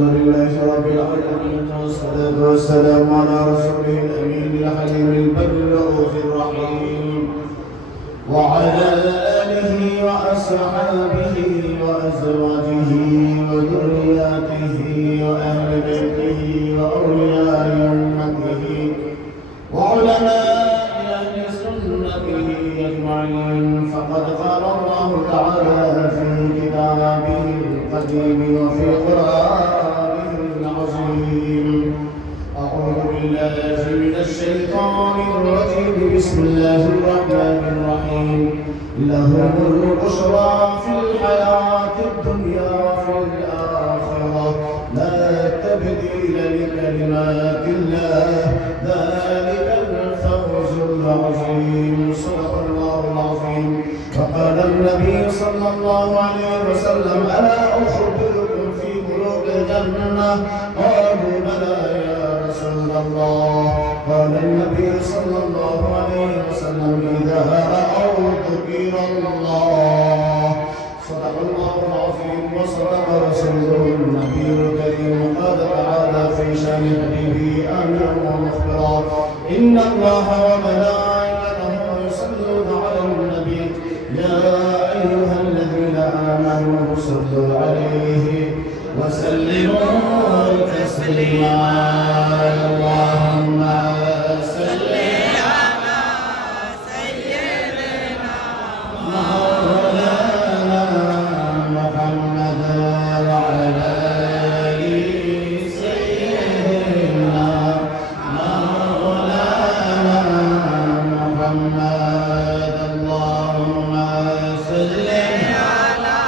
لله رب العالمين والصلاة والسلام على رسوله الأمين الحليم البر الرؤوف الرحيم وعلى آله وأصحابه وأزواجه وذرياته وأهل بيته وأولياء أمته وعلماء أهل سنته أجمعين. فقد قال الله تعالى في كتابه القديم وفي قرآنه العظيم: أعوذ بالله من الشيطان الرجيم. بسم الله الرحمن الرحيم. لهم البشرى في الحياة الدنيا وفي الآخرة لا تبديل لكلمات الله ذلك الفوز العظيم. صدق الله العظيم. وقال النبي صلى الله عليه وسلم: ألا أخبركم في بلوغ الجنة؟ قالوا: بلى يا رسول الله. قال النبي صلى الله عليه وسلم: إذا رأوا ذكر الله. صدق الله العظيم وصدق رسوله النبي الكريم. قال تعالى في شأن حبيبه آمنا ومخبرا: إن الله وملائكته يصلون على النبي يا أيها الذين آمنوا صلوا عليه وسلموا تسليما. اللهم صل على سيدنا مولانا محمد وعلى آل سيدنا مولانا محمد. اللهم صل على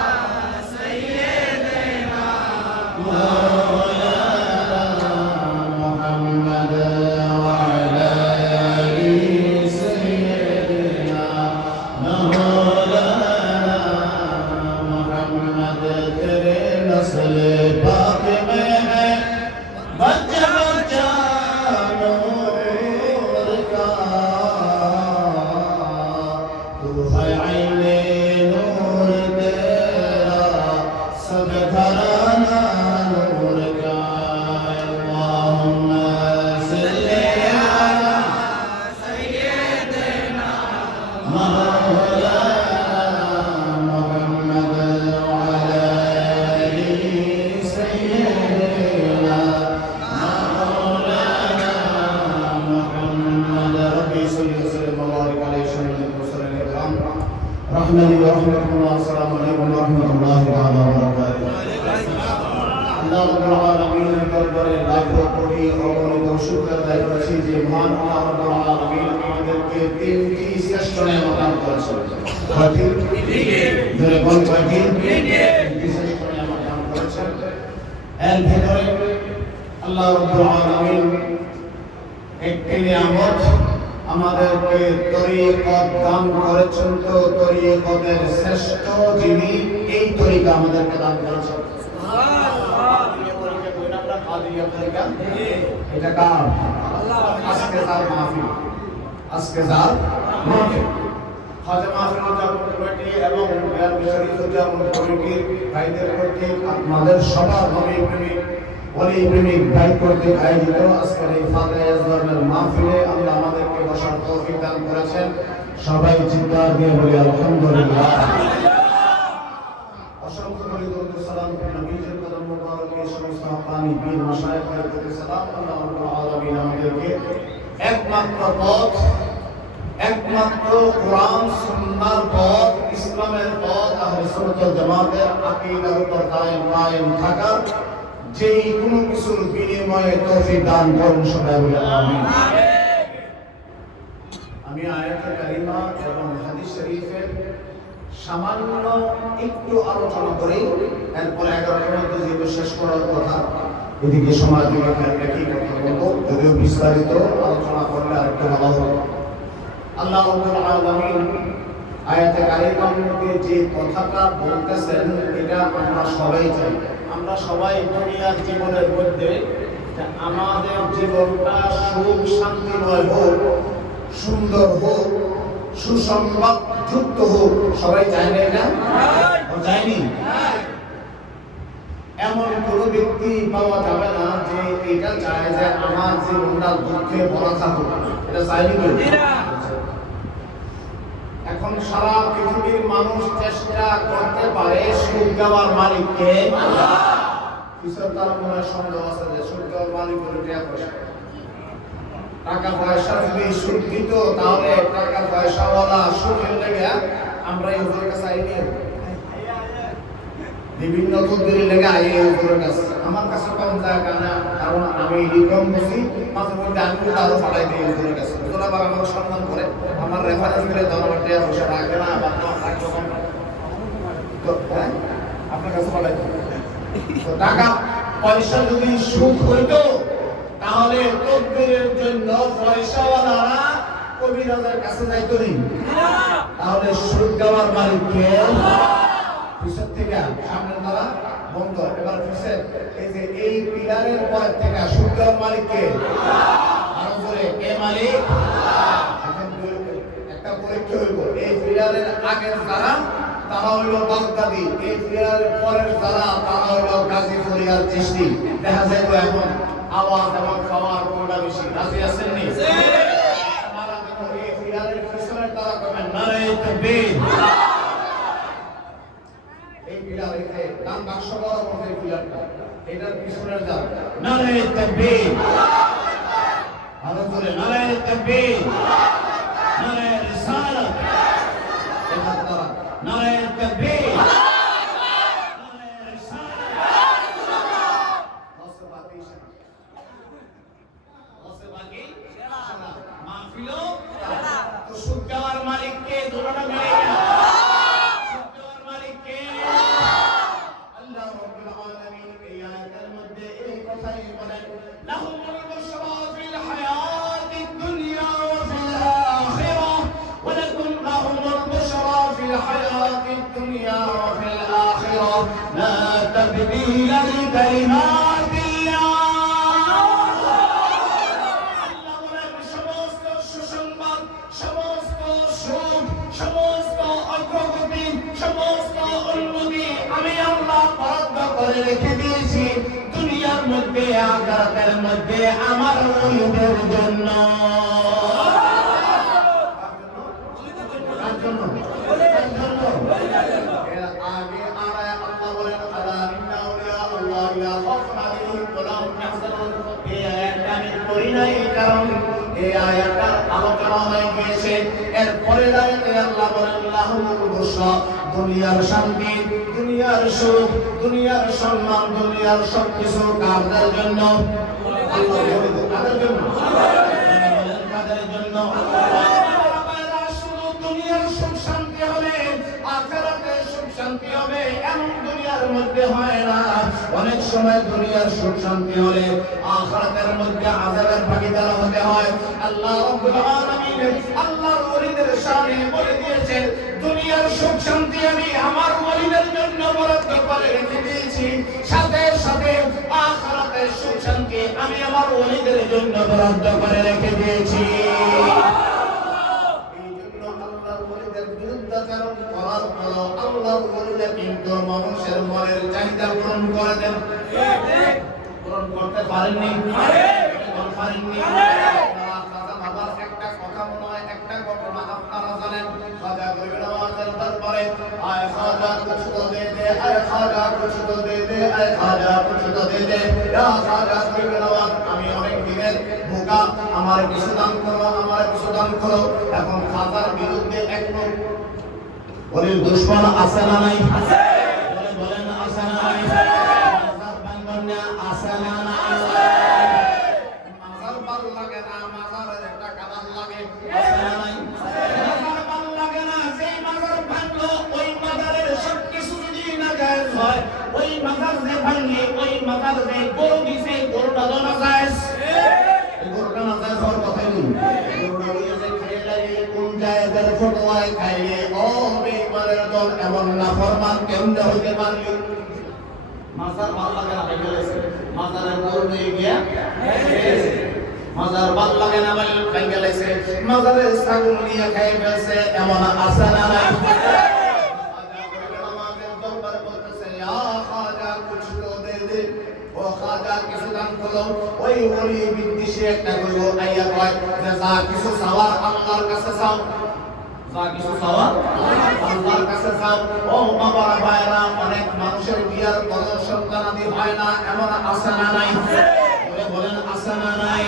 سيدنا مولانا محمد وعلى آل سيدنا مولانا محمد. तेरे नस्ल पाक में है बच्चा बच्चा नूर का, तू है आईने नूर तेरा सब घराना नूर का। अल्लाहुम्म सल्ली अला सय्यिदना मौलाना मुहम्मद वअला आलि सय्यिदना मौलाना मुहम्मद। रब्बी सल्ली वसल्लिम व बारिक अलैहि शम्मिल मुरसलीन किराम रहमनी व रहमतुल्लाह। अस्सलामु अलैकुम व रहमतुल्लाहि तआला व बरकातुहू। আল্লাহ রাব্বুল আলামিনের দরবারে লাখো কোটি অগণিত শুকর আদায় করছি যে মহান আল্লাহ রাব্বুল আলামিন আমাদেরকে তিনটি শ্রেষ্ঠ নিয়ামত দান করেছেন। কয়টি? ধরে বল কয়টি? তিনটি শ্রেষ্ঠ নিয়ামত দান করেছেন। এর ভিতরে আল্লাহ রাব্বুল আলামিন একটি নিয়ামত আমাদেরকে তরিকত দান করেছেন। তো তরিকতের শ্রেষ্ঠ যিনি এই তরিকা আমাদেরকে দান করেছেন। এটা কার? আজকে যার মাহফিল, আজকে যার মাহফিল খাজা মাহফিল উদযাপন কমিটি এবং বিহার শরীফ উদযাপন কমিটির ভাইদের কর্তৃক আপনাদের সবার নবী প্রেমিক ওলি প্রেমিক ভাই কর্তৃক আয়োজিত আজকের এই ফাতিহা ইয়াজদানের মাহফিলে আল্লাহ আমাদেরকে বসার তৌফিক দান করেছেন। সবাই চিৎকার দিয়ে বলি আলহামদুলিল্লাহ। অসংখ্য দরুদ সালাম নবীজির কদম মুবারকে সমস্ত পানি বীর মাশায়েখের প্রতি সালাম। আল্লাহ রাব্বুল আলামিন আমাদেরকে একমাত্র পথ, একমাত্র কোরআন সুন্নাহর পথ, ইসলামের পথ, আহলে সুন্নাত ওয়াল জামাতের আকীদার উপর কায়েম থাকার যেই কোনো কিছুর বিনিময়ে তৌফিক দান করুন। সবাই বলি আমিন। আমি আয়াতে কারিমা এবং হাদিস শরীফের সামান্য একটু আলোচনা করি, এরপর 11 মিনিট যেহেতু শেষ করার কথা, এদিকে সময় দিকে একই কথা বলবো, যদিও বিস্তারিত আলোচনা করলে আরেকটু ভালো হবে। আল্লাহ রাব্বুল আলামিন আয়াতে কারিমার মধ্যে যে কথাটা বলতেছেন এটা আমরা সবাই চাই। আমরা সবাই দুনিয়ার জীবনের মধ্যে আমাদের জীবনটা সুখ শান্তিময় হোক, সুন্দর হোক, সুসংবাদ যুক্ত হোক, সবাই চায় না? এটা চায়নি। এমন কোনো ব্যক্তি পাওয়া যাবে না যে এটা চায় যে আমার জীবনটা দুঃখে ভরা থাকুক। এটা চাইনি কি? এখন সারা পৃথিবীর মানুষ চেষ্টা করতে পারে সুখ দেওয়ার মালিককে আল্লাহ। কিসের তারা মনে হয় সন্দেহ আছে যে সুখ দেওয়ার মালিক হলো টাকা পয়সা যদি সুখ দিত তাহলে টাকা পয়সাওয়ালা সুখের লেগে আমরা এই হুজুরের কাছে আইনি বিভিন্ন তদবিরের লেগে আই এই হুজুরের কাছে। আমার কাছে কম জায়গা না, কারণ আমি ইনকাম বসি, মাঝে মধ্যে আমি আরো পাঠাই দিই হুজুরের কাছে। হুজুর আবার আমাকে সম্মান করে, আমার রেফারেন্স দিলে ধন্যবাদ টাকা পয়সা রাখবে না, আবার রাখবে কম তো আপনার কাছে পাঠাই দিই। তো টাকা পয়সা যদি সুখ হইতো তাহলে তদবিরের জন্য পয়সাওয়ালারা কবিরাজের কাছে যাইতো নি, তাহলে সুখ দেওয়ার মালিককে পিছন থেকে সামনের দ্বারা বন্ধ। এবার পিছনে এই যে এই পিলারের পর থেকে সুখ দেওয়ার মালিককে আরো জোরে কে মালিক? একটা পরীক্ষা হইব, এই পিলারের আগের দ্বারা তারা হইল বাগদাদি, এই পিলারের পরের দ্বারা তারা হইল গাজীপুরি আর চিশতি। দেখা যায় তো এখন আওয়াজ এবং খাওয়ার কোনটা বেশি? রাজি আছেন নি? আপনারা দেখো এই পিলারের পিছনের দ্বারা কবেন নারে তাকবীর। এই পিলার এই ডান বাক্স বরাবর এই পিলারটা, এটার পিছনের দ্বারা নারে তাকবীর। আরো জোরে নারে তাকবীর, নারে রিসালাত, এটার দ্বারা নারে তাকবীর, নারে রিসালাত। মাহফিলও তো সুখ দেওয়ার মালিককে দুটোটা মিলে গেল। সুখ দেওয়ার মালিককে আল্লাহ রাব্বুল আলামিন এই আয়াতের মধ্যে এই কথাই বলেন, লাহুমুল বুশরা ফিল হায়াতিদ দুনিয়া ওয়া ফিল আখিরাহ ওয়া লাকুম লাহুমুল বুশরা ফিল হায়াতিদ দুনিয়া ওয়া ফিল আখিরাহ লা তাবদীলা লিকালিমাতিল্লাহ। সমস্ত অগ্রগতি, সমস্ত উন্নতি আমি আল্লাহ বরাদ্দ করে রেখে দিয়েছি দুনিয়ার মধ্যে, আখিরাতের মধ্যে আমার ওলিদের জন্য। এর আগে আয়াত আল্লাহ বলেন, আলা ইন্না আউলিয়া আল্লাহ লা খাউফুন আলাইহিম ওয়া লা হুম ইয়াহজানুন। এই আয়াতটা আমি পড়ি নাই কারণ এই আয়াতটা আলোচনা হয়ে গিয়েছে। এরপরে আয়াতে আল্লাহ বলেন, লাহুমুল বুশরা, দুনিয়ার শান্তি, দুনিয়ার সুখ, দুনিয়ার সম্মান, দুনিয়ার সবকিছু কাদের জন্য? কাদের জন্য? কাদের জন্য? শুধু দুনিয়ার সুখ শান্তি হবে, আখিরাতে সুখ শান্তি হবে এমন দুনিয়ার মধ্যে হয় না। অনেক সময় দুনিয়ার সুখ শান্তি হলে আখিরাতের মধ্যে আযাবের ভাগীদার হতে হয়। আল্লাহ রাব্বুল আলামিন আল্লাহর ওলিদের শানে বলে দিয়েছেন, দুনিয়ার সুখ শান্তি আমি আমার ওলিদের জন্য বরাদ্দ করে রেখে দিয়েছি, সাথে সাথে আখিরাতের সুখ শান্তি আমি আমার ওলিদের জন্য বরাদ্দ করে রেখে দিয়েছি। কিন্তু মানুষের মনের চাহিদা পূরণ করে দেন, পূরণ করতে পারেননি। বাবার একটা কথা মনে হয়, একটা ঘটনা আপনারা জানেন। খাজা গরিবের আওয়াজের দরবারে আয় খাজা কুছ তো দে দে, আয় খাজা কুছ তো দে দে, আয় খাজা কুছ তো দে দে, ইয়া খাজা গরিবের আওয়াজ আমি অনেক দিনের ভোকা, আমার কিছু দান করো, আমার কিছু দান করো। এখন খাজার বিরুদ্ধে এক লোক ওলির দুশমন আছে না নাই? আছে। বলেন আছে না নাই? মাজার ভাঙবেন না, আছে না নাই? মাজার ভালো লাগে না, মাজারের একটা কালার লাগে, আছে না নাই? মাজার ভালো লাগে না, যেই মাজার ভাঙলো ওই মাজারের সবকিছু যদি নাজায়েজ হয়, ওই মাজার যে ভাঙে, ওই মাজার যে গরু দিছে, গরুটা তো নাজায়েজ। গরুটা নাজায়েজ হওয়ার কথাই নেই। গরুটা ওই যে খাইলে কোন জায়গার ফটোয়ায় খাইলে ও বেঈমানের দল এমন নাফরমান কেমনে হইতে পারলি? মাজার ভালো লাগে না, গেছে মাজারের গরু নিয়ে গিয়া মাজার ভালো লাগে না বলে গেছে মাজারের ছাগল নিয়ে খাই ফেলছে, এমন আছে না নাই? আমাদের দরবার বলতেছে, ইয়া খাজা কুছ তো দে কিছু দান করলো ওই ওলি বিদ্বেষী একটা কইলো আইয়া কয় যে যা কিছু চাওয়ার আল্লাহর কাছে চাও যা কিছু চাওয়ার আল্লাহর কাছে চাও ও বাবারা ভাইরা অনেক মানুষের বিয়ার পর সন্তানাদি হয় না এমন আছে না নাই বলেন আছে না নাই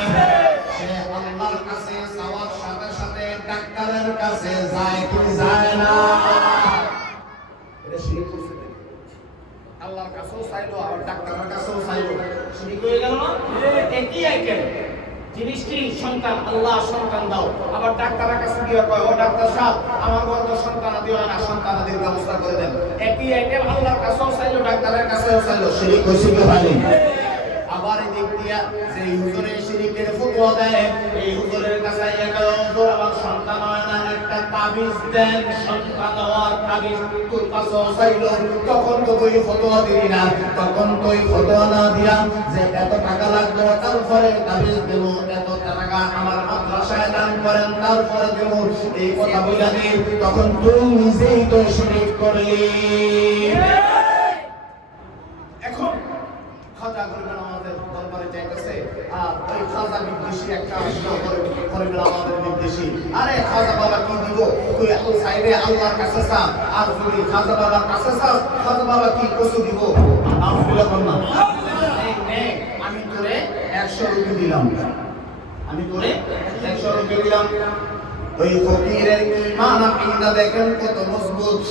সে আল্লাহর কাছে চাওয়ার সাথে সাথে ডাক্তারের কাছে যায় কি যায় না এটা শিরক করছে আল্লাহর কাছেও চাইলো আর ডাক্তারের কাছেও চাইলো শিরক হয়ে গেল না একই আইটেম জিনিসটি সন্তান আল্লাহ সন্তান দাও আবার ডাক্তারের কাছে গিয়ে কয় ও ডাক্তার সাহেব আমার ঘরে তো সন্তানাদি হয় না সন্তানাদির ব্যবস্থা করে দেন একই আইটেম আল্লাহর কাছেও চাইলো ডাক্তারের কাছেও চাইলো শিরক হইছে কি হয়নি আবার এদিক দিয়া যে হুজুরে শিরকের ফতোয়া দেয় এই হুজুরের কাছে গেল হুজুর আমার সন্তান হয় না একটা তাবিজ দেন সন্তান হওয়ার তাবিজ তোর কাছে চাইলো তখন তো তুই ফতোয়া দিবি না তখন তুই ফতোয়া না দিয়া যে এত টাকা লাগবে তারপরে তাবিজ দেব এত টাকা আমার মাদ্রাসায় দান করেন তারপরে দেব এই কথা বইলা দি তখন তুই নিজেই তো শিরক করলি এখন খাজা করবেন আমাদের দরবারে যাইতেছে আর ওই খাজা বিদ্বেষী একটা করবেন আমাদের বিদ্বেষী আরে খাজা বাবা কি দিব তুই এত সাইডে আল্লাহর কাছে চা আর যদি খাজা বাবার কাছে চাস খাজা বাবা কি কসু দিব আলহামদুলিল্লাহ বললাম আমি তোরে 100 রুপি দিলাম আমি তোরে 100 রুপি দিলাম ওই ফকিরের ঈমান আকীদা দেখেন কত মজবুত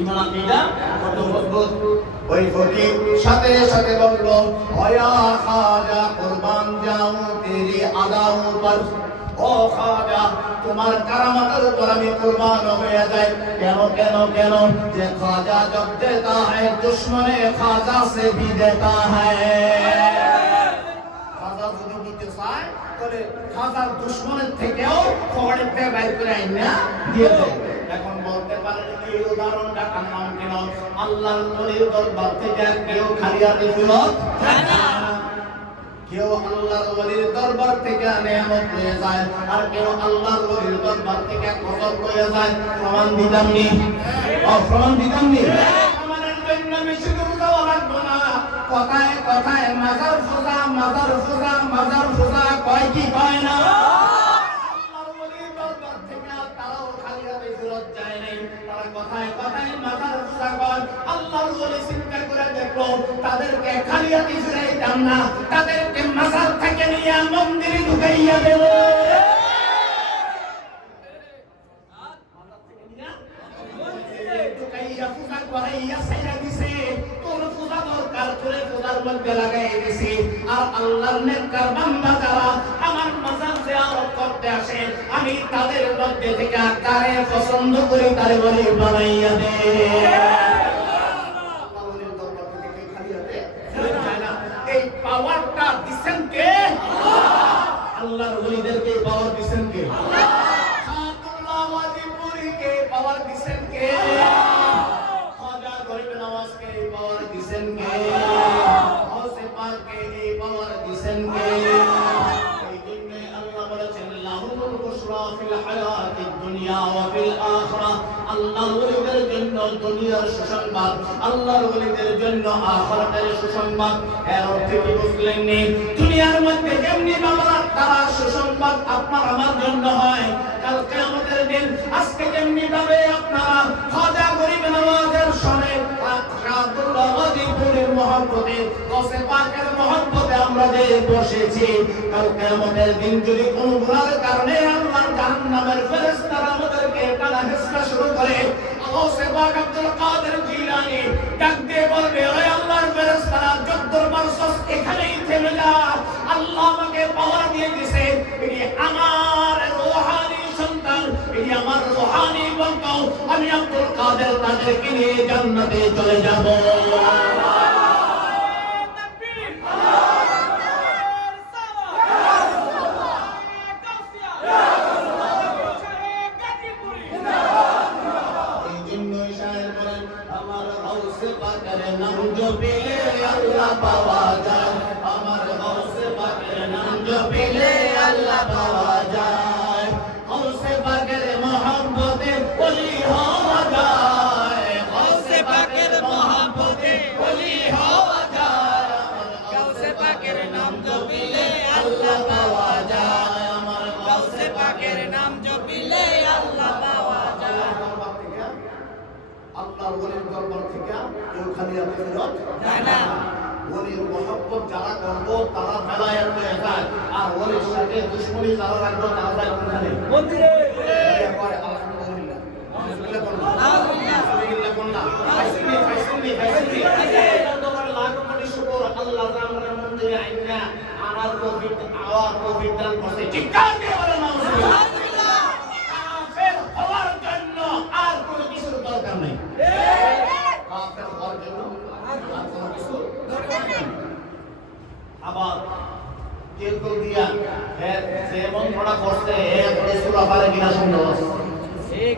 ঈমান আকীদা কত মজবুত ওই ফকির সাথে সাথে বলল ওয়া খাজা কুরবান যাও তেরি আদাও পর ও খাজা তোমার কারামাতের উপর আমি কুরবান হয়ে যাই কেন কেন কেন যে খাজা জব দেতা है दुश्मने खाजा से भी देता है খাজা যদি দিতে চায় তাহলে খাজার দুশমনের থেকেও খবরের থেকে বাইর করে আইনা দিয়ে দেয় এখন বলতে পারেন এই উদাহরণটা আনলাম কেন আল্লাহর ওলির দরবার থেকে কেউ খালি হাতে ফেরত যায় না কেউ আল্লাহর ওলির দরবার থেকে নিয়ামত নিয়ে যায় আর কেউ আল্লাহর ওলির দরবার থেকে গজব নিয়ে যায় প্রমাণ দিতাম নি প্রমাণ দিতাম নি প্রমাণের জন্য আমি শুধু যাওয়া লাগবে না কথায় কথায় মাজার ফুজা মাজার ফুজা মাজার ফুজা কয় কি কয় না কথায় কথায় মাথার পূজা কর আল্লাহর ওলি চিন্তা করে দেখলো তাদেরকে খালি হাতে ফিরাইতাম না তাদেরকে মাজার থেকে নিয়ে মন্দিরে ঢুকাইয়া দেব ঢুকাইয়া পূজা করাইয়া সাইরা দিছে তোর পূজা দরকার করে পূজার মধ্যে লাগাই দিছি আর আল্লাহর নেককার বান্দা যারা আমার মাজার জিয়ারত করতে আসে আমি তাদের মধ্যে থেকে কারে পছন্দ করি তারে বলি বানাইয়া দে আল্লাহর দরবার থেকে খালি হাতে যায় না এই পাওয়ারটা দিবেন কে আল্লাহর ওলিদেরকে পাওয়ার দিবেন কে আল্লাহ ওয়াজিবুরিকে পাওয়ার দিবেন কে খাজা গরিব নওয়াজকে পাওয়ার দিবেন কে গৌসে পাককে পাওয়ার দিবেন কে ফিল হায়াতিদ দুনিয়া ওয়া ফিল আখিরা আল্লাহর ওলিদের জন্য দুনিয়ার সুসংবাদ আল্লাহর ওলিদের জন্য আখিরাতের সুসংবাদ এর অর্থ কি বুঝলেন নি দুনিয়ার মধ্যে যেমনি বাবা তারা সুসংবাদ আপনার আমার জন্য হয় কাল কিয়ামতের দিন আজকে যেমনি ভাবে আপনারা খাজা গরিব নওয়াজের সনে আব্দুল্লাহ ওয়াজিবুরের মহব্বতে গৌসে পাকের মহব্বতে আমরা যে বসেছি কাল কিয়ামতের দিন যদি কোনো গুনাহের কারণে আল্লাহর জাহান্নামের ফেরেশতারা আমাদেরকে টানা হেঁচড়া শুরু করে গৌসে পাক আব্দুল কাদের জিলানী ডাক দিয়ে বলবে ওরে আল্লাহর ফেরেশতারা যদ্দুর মারসাস এখানেই থেমে যা আল্লাহ আমাকে পাওয়ার দিয়ে দিয়েছে এটি আমার রূহানি সন্তান এটি আমার রূহানি বন্ধু আমি আব্দুল কাদের তাদেরকে নিয়ে জান্নাতে চলে যাব নাম জপিলে আল্লাহ পাওয়া যায় আমার গৌসে পাকের নাম জপিলে আল্লাহ পাওয়া যায় গৌসে পাকের মহব্বতে ওলি হওয়া যায় গৌসে পাকের মহব্বতে ওলি নাম জপিলে আল্লাহ পাওয়া যায়, আমার গাউসে পাকের নাম জপিলে আল্লাহ পাওয়া যায়। আল্লাহর ওলির দরবার থেকে কেউ খালি হাতে ফেরত যায় না। ওলির মহব্বত যারা করবো তারা বেলায়েত হয়ে যায়, আর ওলির সাথে দুশমনি যারা রাখবো তারা যায় কোনখানে? মন্দিরে। আলহামদুলিল্লাহ, বিসমিল্লাহ বলুন, বিসমিল্লাহ বলুন, ফাইসিনি ফাইসিনি ফাইসিনি তোমার লাখ কোটি শুকর, আল্লাহ জানের মন্দিরে আইনা আমার তৌফিক আওয়ার তৌফিক দান করতে। ঠিক আছে বলেন আলহামদুলিল্লাহ। কাফের হওয়ার জন্য আর কোনো কিছুর দরকার নেই। কাফের হওয়ার জন্য আর কোনো কিছু দরকার নেই। আবার কেউ কেউ দিয়া যেমন ধরা করছে এ সূরা পারে কিনা সন্দেহ আছে। ঠিক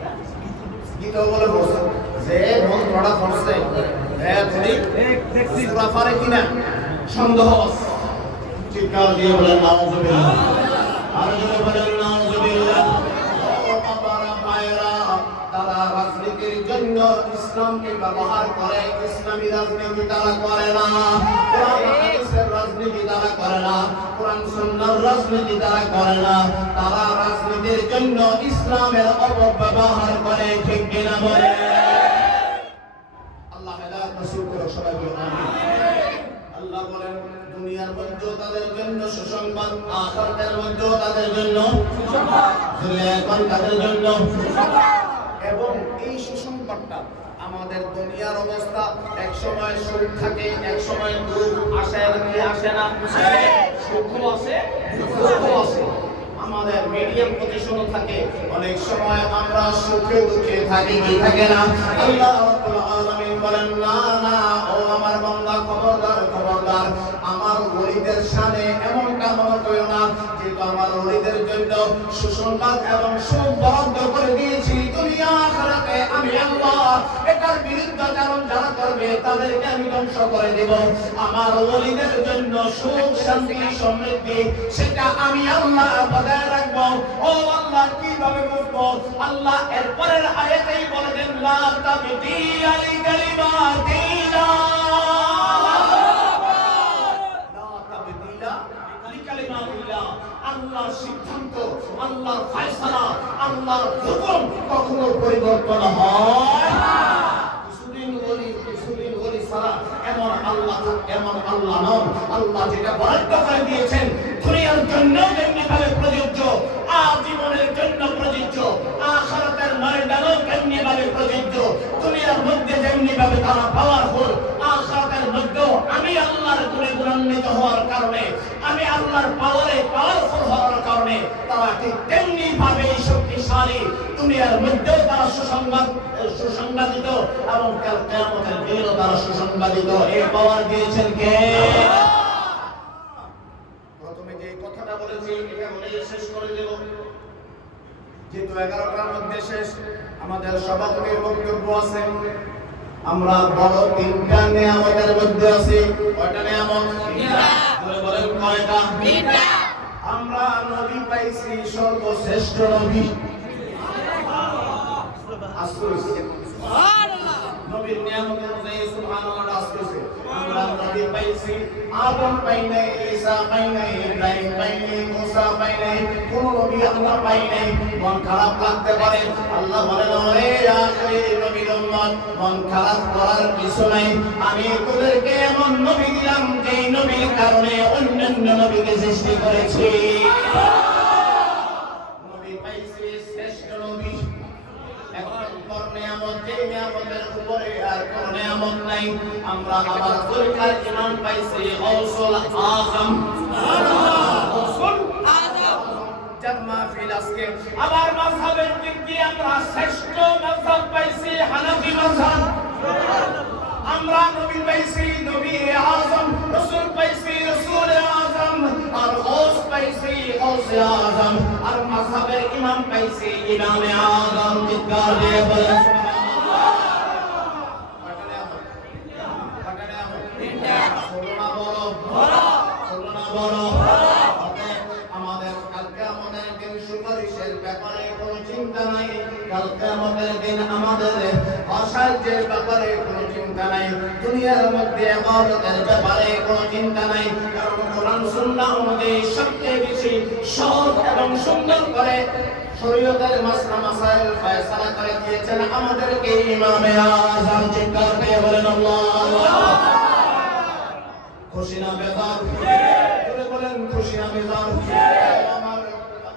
গীতা বলে বলছে যে মন ধরা করছে ঠিক সূরা পারে কিনা সন্দেহ আছে। চিৎকার দিয়ে বলেন নাউযুবিল্লাহ, আর জোরে বলেন নাউযুবিল্লাহ। ও বাবারা মায়েরা, তারা রাজনীতির জন্য ইসলামকে ব্যবহার করে, ইসলামী রাজনীতি তারা করে না, কোরআন হাদিসের রাজনীতি তারা করে না, কোরআন সুন্নাহর রাজনীতি তারা করে না, তারা রাজনীতির জন্য ইসলামের অপব্যবহার করে। ঠিক কিনা বলে? আল্লাহ হেদায়েত নসিব করে সবাই বলুন আমিন। আল্লাহ বলেন দুনিয়ার মধ্যে তাদের জন্য সুসংবাদ, আখিরাতের মধ্যে তাদের জন্য সুসংবাদ, দুনিয়ার তাদের জন্য সুসংবাদ। এবং এই সুসংবাদটা আমাদের দুনিয়ার অবস্থা এক সময় সুখ থাকে, এক সময় দুঃখ আসে, নাকি আসে না? সুখ আছে, দুঃখ আছে। আমাদের মিডিয়াম পজিশনও থাকে, অনেক সময় আমরা সুখে দুঃখে থাকি, কি থাকে না? আল্লাহ রাব্বুল আলামিন বলেন না না, ও আমার বান্দা খবরদার খবরদার, আমার ওলিদের শানে এমনটা মনে করো না যে আমার ওলিদের জন্য সুসংবাদ এবং সুখ বরাদ্দ করে দিয়েছি দুনিয়া আখিরাতে আমি আল্লাহ। এটার বিরুদ্ধাচরণ যারা করবে তাদেরকে আমি ধ্বংস করে দেব। আমার ওলিদের জন্য সুখ শান্তি সমৃদ্ধি সেটা আমি আল্লাহ বজায় রাখবো। ও আল্লাহ কিভাবে বুঝবো? আল্লাহ এরপরের আয়াতেই বলে দেন লা তাবদীলা লিকালিমাতিল্লাহ, লা তাবদীলা লিকালিমাতিল্লাহ। আল্লাহর সিদ্ধান্ত, আল্লাহর ফয়সালা, আল্লাহর হুকুম কখনো পরিবর্তন হয় না। কিছুদিন ওলি সারা এমন আল্লাহ নন। আল্লাহ যেটা বরাদ্দ করে দিয়েছেন দুনিয়ার জন্য যেমনিভাবে প্রযোজ্য, আজীবনের জন্য প্রযোজ্য, আখিরাতের ময়দানেও তেমনিভাবে প্রযোজ্য। দুনিয়ার মধ্যে যেমনিভাবে তারা পাওয়ারফুল, আখিরাতের মধ্যেও আমি আল্লাহর গুণে গুণান্বিত হওয়ার কারণে, আমি আল্লাহর পাওয়ারে পাওয়ারফুল হওয়ার কারণে তারা ঠিক তেমনি ভাবে শক্তিশালী। দুনিয়ার মধ্যেও তারা সুসংবাদিত এবং কাল কিয়ামতের দিনেও তারা সুসংবাদিত। এই পাওয়ার দিয়েছেন কে? প্রথমে যে কথাটা বলেছি এটা বলে শেষ করে দেব, যেহেতু 11টার মধ্যে শেষ, আমাদের সভাপতির বক্তব্য আছে। আমরা বড় তিনটা নিয়ামতের মধ্যে আছি। কয়টা নিয়ামত? বলেন কয়টা? তিনটা। আমরা নবী পাইছি, সর্বশ্রেষ্ঠ নবী। সুবহানাল্লাহ। নবীর নিয়ামতের অনুযায়ী সুবহানাল্লাহ আসছে। আমরা নবী পাইছি, আদম পাই নাই, ঈসা পাই নাই, ইব্রাহিম পাই নাই, মুসা পাই নাই, কোন নবী আমরা পাই নাই। মন খারাপ লাগতে পারে, আল্লাহ বলেন ওরে আখিরি নবীর উম্মত, মন খারাপ করার কিছু নাই। আমি তোদেরকে এমন নবী দিলাম যেই নবীর কারণে অন্যান্য নবীকে সৃষ্টি করেছি। নবী পাইছি, শ্রেষ্ঠ নবী। এখন পর নিয়ামত, যে নিয়ামতের উপরে আর কোন নিয়ামত নাই। আমরা আবার তরিকার ইমাম পাইছি, গৌসুল আযম। গৌসুল আযম যার মাহফিল আজকে। আবার মাযহাবের দিক দিয়ে আমরা শ্রেষ্ঠ মাযহাব পাইছি, হানাফি মাযহাব। আমরা নবী পাইছি, নবী আযম। রাসূল পাইছি, রাসূল আযম। আর গৌস পাইছি, গৌস আযম। আর মাযহাবের ইমাম পাইছি, ইমামে আযম। চিৎকার দিয়ে বলেন আমাদের কালকে আমাদের দিন সুপারিশের ব্যাপারে কোনো চিন্তা নাই। কালকে আমাদের দিন আমাদের অসাহায্যের ব্যাপারে কোনো চিন্তা নাই, দুনিয়ার মধ্যে ইবাদতের ব্যাপারে কোনো চিন্তা নাই, কারণ কোরআন সুন্নাহ অনুযায়ী সবচেয়ে বেশি সহজ এবং সুন্দর করে শরীয়তের মাসলা মাসাইল ফয়সালা করে দিয়েছেন আমাদেরকে ইমামে আযম। চিৎকার দিয়ে বলেন আল্লাহ। খুশি না বেজার? জোরে বলেন খুশি না বেজার? আমার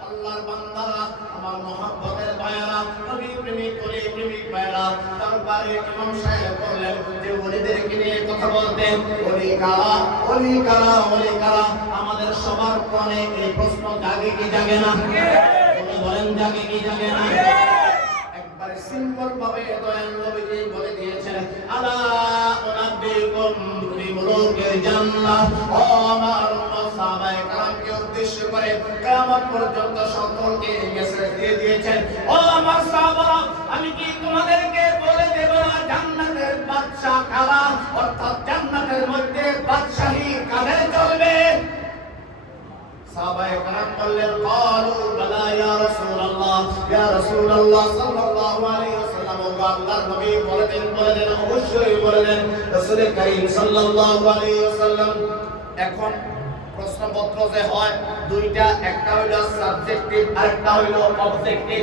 আল্লাহর বান্দারা, আমার মহব্বতের ভাইয়েরা, নবী প্রেমিক ওলি প্রেমিক ভাইয়েরা, তারপরে ইমাম সাহেব বললেন যে ওলিদেরকে নিয়ে কথা বলতেন। ওলি কারা, ওলি কারা, ওলি কারা? আমাদের সবার মনে এই প্রশ্ন জাগে কি জাগে না? বলেন জাগে কি জাগে না? একবারে সিম্পল ভাবে দয়াল নবীজি বলে দিয়েছেন, আলা উনাব্বিকুম বিমুলুকিল জান্নাহ। ও আমার উম্মত সাহাবায়ে কেরামকে উদ্দেশ্য করে কিয়ামত পর্যন্ত সকলকে মেসেজ দিয়ে দিয়েছেন, ও আমার সাহাবারা, আমি কি তোমাদেরকে বলে দেব না জান্নাতের বাদশা কারা, অর্থাৎ জান্নাতের মধ্যে বাদশাহী কাদের চলবে? সাহাবায়ে কেরাম বললেন, ক্বালু বালা ইয়া রাসূলুল্লাহ, ইয়া রাসূলুল্লাহ সাল্লাল্লাহু আলাইহি ওয়াসাল্লাম। আল্লাহর নবী বলে দেন অবশ্যই বলে দেন রাসূল করিম সাল্লাল্লাহু আলাইহি ওয়াসাল্লাম। এখন প্রশ্নপত্র যে হয় দুইটা, একটা হইল সাবজেক্টিভ আর একটা হইল অবজেক্টিভ।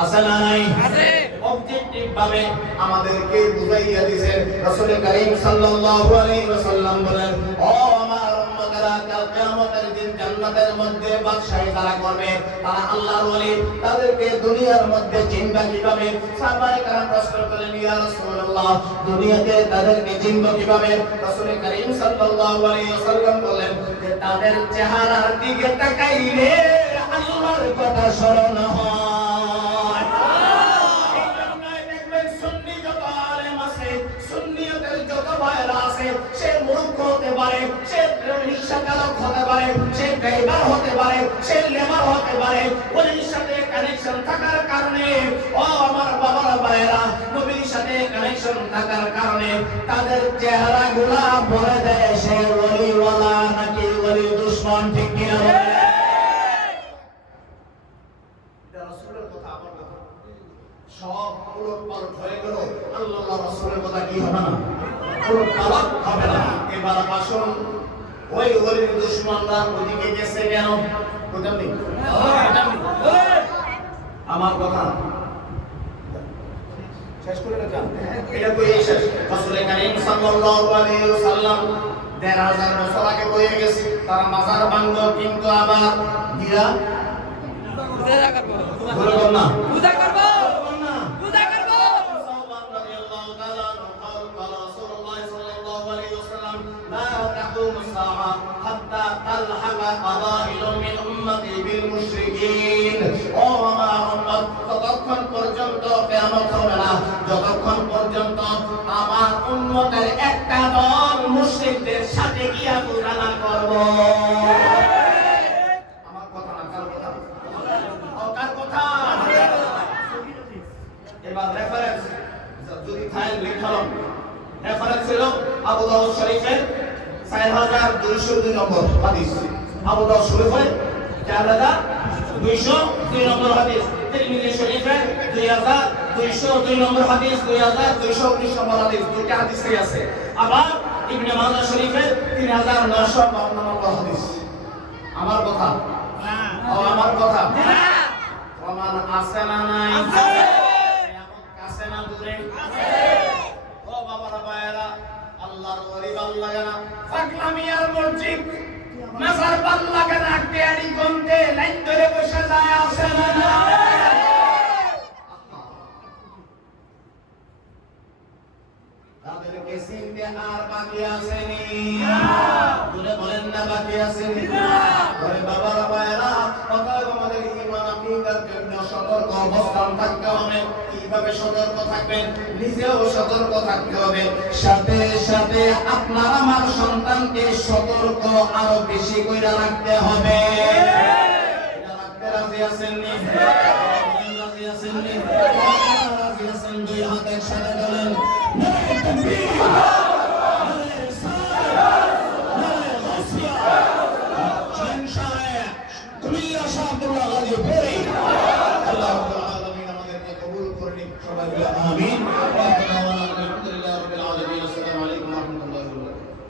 আছে না নাই? আছে। অবজেক্টিভ ভাবে আমাদেরকে বুঝাইয়া দিয়েছেন রাসূল করিম সাল্লাল্লাহু আলাইহি ওয়াসাল্লাম বলেন, ও আমার উম্মতেরা, কাল কিয়ামতের দিন জান্নাতের মধ্যে বাদশাহী যারা করবে তারা আল্লাহর ওলি, তাদেরকে দুনিয়ার মধ্যে চিনবা কিভাবে? সাহাবায়ে কেরাম প্রশ্ন করলেন, ইয়া রাসূলুল্লাহ, দুনিয়াতে তাদেরকে চিনবা কিভাবে? রাসূল করিম সাল্লাল্লাহু আলাইহি ওয়াসাল্লাম বলেন যে তাদের চেহারার দিকে তাকাইলে আল্লাহর কথা স্মরণ হয়। সে মূর্খ হতে পারে, সে রিকশাচালক হতে পারে, সে ড্রাইভার হতে পারে, সে লেবার হতে পারে, ওলির সাথে কানেকশন থাকার কারণে, ও আমার বাবার ভাইয়েরা, নবীর সাথে কানেকশন থাকার কারণে তাদের চেহারাগুলা বলে দেয় সে ওলিওয়ালা নাকি ওলি দুশমন। ঠিক কিনা? এটা রাসূলের কথা, আমার কথা সব উলটপালট হয়ে গেল। আল্লাহ রাসূলের কথা কি হবে না? হবে না। এবার আসুন, ওই ওলির দুশমনরা ওদিকে গেছে কেন? আমার কথা শেষ করে রাখলাম, এটা কই শেষ? রাসূল করিম সাল্লাল্লাহু আলাইহি ওয়াসাল্লাম ১৫০০ বছর আগে বয়ে গেছে, তারা মাজার ভাঙলো, কিন্তু আবার গিয়া পূজা করব, বলবো না পূজা করব, পূজা করব। حتى تلحق قبائل من أمتي بالمشركين। ও আমার উম্মত, ততক্ষণ পর্যন্ত কিয়ামত হবে না যতক্ষণ পর্যন্ত আমার উম্মতের একটা দল মুশরিকদের সাথে গিয়া পূজা না করব। আমার কথা না, কার কথা? কার কথা? এবার রেফারেন্স যদি ফাইল লিখলাম, রেফারেন্স ছিল আবু দাউদ শরীফের ৪২০২ নম্বর হাদিস, আবু দাউদ শরীফের ৪২০২ নম্বর হাদিস, তিরমিজি শরীফের ২২০২ নম্বর হাদিস, ২২১৯ নম্বর হাদিস, দুইটা হাদিসই আছে। আবার ইবনে মাজাহ শরীফের ৩৯৫২ নম্বর হাদিস। আমার কথা না, আমার কথা না। প্রমাণ আছে না নাই? আছে। কাছে না দূরে? আছে। ও বাবারা ভাইয়েরা, আল্লাহর ওলি ভাল লাগে না, পাগলামি আর মসজিদ মাজার ভাল লাগে না, কেয়ারি গন্তে লাইন ধরে বসে যায়, আছে না না? তাদেরকে চিনতে আর বাকি আসেনি? বলে বলেন না বাকি আসেনি? ওরে বাবারা ভাইয়েরা, অতএব আমাদের ঈমান আকীদার জন্য সতর্ক অবস্থান থাকতে হবে। কিভাবে সতর্ক থাকবেন? নিজেও সতর্ক থাকতে হবে, সাথে সাথে আপনার আমার সন্তানকে সতর্ক আরো বেশি কইরা রাখতে হবে। এটা রাখতে রাজি আছেন নি? রাজি আছেন নি? রাজি আছেন? দুই হাত একসাথে বলেন, নারে তাকবীর।